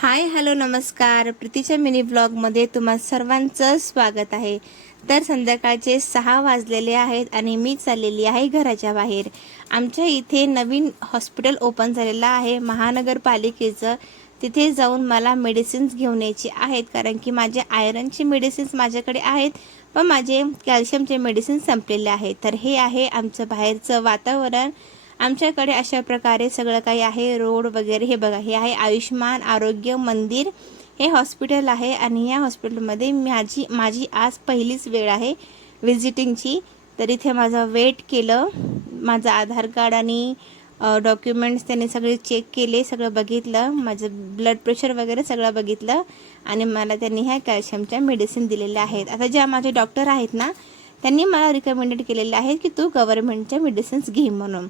Hi hello नमस्कार. प्रीतीच्या mini ब्लॉगमध्ये तुम्हा सर्वांचं स्वागत आहे. तर संध्याकाळचे 6 वाजलेले आहेत आणि मी चाललेली आहे घराच्या बाहेर. आमच्या इथे नवीन हॉस्पिटल ओपन झालेलं आहे महानगरपालिकेचं. तिथे जाऊन मला मेडिसिन्स घेऊन यायची आहेत, कारण की माझे आयरनचे मेडिसिन्स माझ्याकडे आहेत, पण माझे कॅल्शियमचे मेडिसिन्स संपलेले आहेत. तर हे आहे आमचं बाहेरचं वातावरण. आमच्याकडे अशा प्रकारे सगळं काही आहे, रोड वगैरे. हे बघा, हे आहे आयुष्मान आरोग्य मंदिर, हे हॉस्पिटल आहे. आणि या हॉस्पिटलमध्ये माझी आज पहिलीच वेळ आहे व्हिजिटिंगची. तर इथे माझं वेट केलं, माझं आधार कार्ड आणि डॉक्युमेंट्स त्यांनी सगळे चेक केले, सगळं बघितलं, माझं ब्लड प्रेशर वगैरे सगळं बघितलं आणि मला त्यांनी ह्या कॅल्शियमच्या मेडिसिन दिलेल्या आहेत. आता ज्या माझे डॉक्टर आहेत ना, त्यांनी मला रिकमेंडेड केलेलं आहे की तू गव्हर्नमेंटच्या मेडिसिन्स घे म्हणून.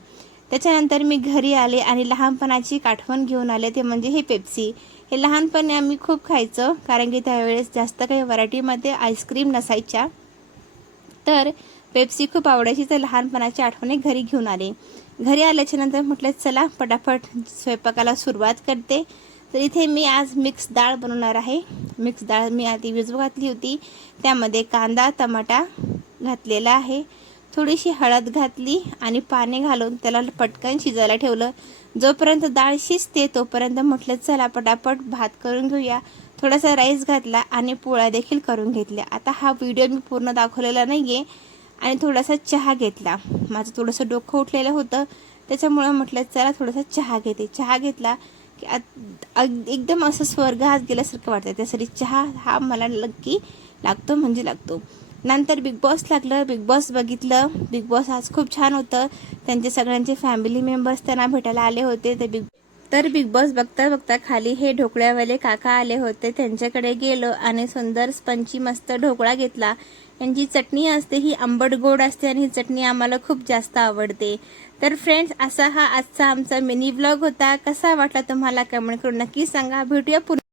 त्याच्यानंतर मी घरी आले आणि लहानपणाची एक आठवण घेऊन आले, ते म्हणजे हे पेप्सी. हे लहानपणी आम्ही खूप खायचं, कारण की त्यावेळेस जास्त काही व्हरायटीमध्ये आईस्क्रीम नसायच्या. तर पेप्सी खूप आवडायची. तर लहानपणाची आठवणी घरी घेऊन आले. घरी आल्याच्या नंतर म्हटलं चला पटापट स्वयंपाकाला सुरुवात करते. तर इथे मी आज मिक्स डाळ बनवणार आहे. मिक्स डाळ मी आधी भिजवू घातली होती, त्यामध्ये कांदा टमाटा घातलेला आहे, थोडीशी हळद घातली आणि पाणी घालून त्याला पटकन शिजायला ठेवलं. जोपर्यंत डाळ शिजते तोपर्यंत म्हटलं चला पटापट भात करून घेऊया. थोडासा राईस घातला आणि पोळ्या देखील करून घेतल्या. आता हा व्हिडिओ मी पूर्ण दाखवलेला नाही आहे. आणि थोडासा चहा घेतला. माझं थोडंसं डोकं उठलेलं होतं, त्याच्यामुळं म्हटलं चला थोडासा चहा घेते. चहा घेतला की एकदम असं स्वर्गात गेल्यासारखं वाटतं. त्यासाठी चहा हा मला नक्की लागतो म्हणजे लागतो. नंतर बिग बॉस लागलं, बिग बॉस बघितलं. बिग बॉस आज खूप छान होतं. त्यांचे सगळ्यांचे फॅमिली मेंबर्स त्यांना भेटायला आले होते. तर बिग बॉस बघता बघता खाली हे ढोकळ्यावाले काका आले होते, त्यांच्याकडे गेलो आणि सुंदर स्पंची मस्त ढोकळा घेतला. यांची चटणी असते, ही आंबट गोड असते आणि ही चटणी आम्हाला खूप जास्त आवडते. तर फ्रेंड्स, असा हा आजचा आमचा मिनी ब्लॉग होता. कसा वाटला तुम्हाला कमेंट करून नक्की सांगा. भेटूया पुन्हा.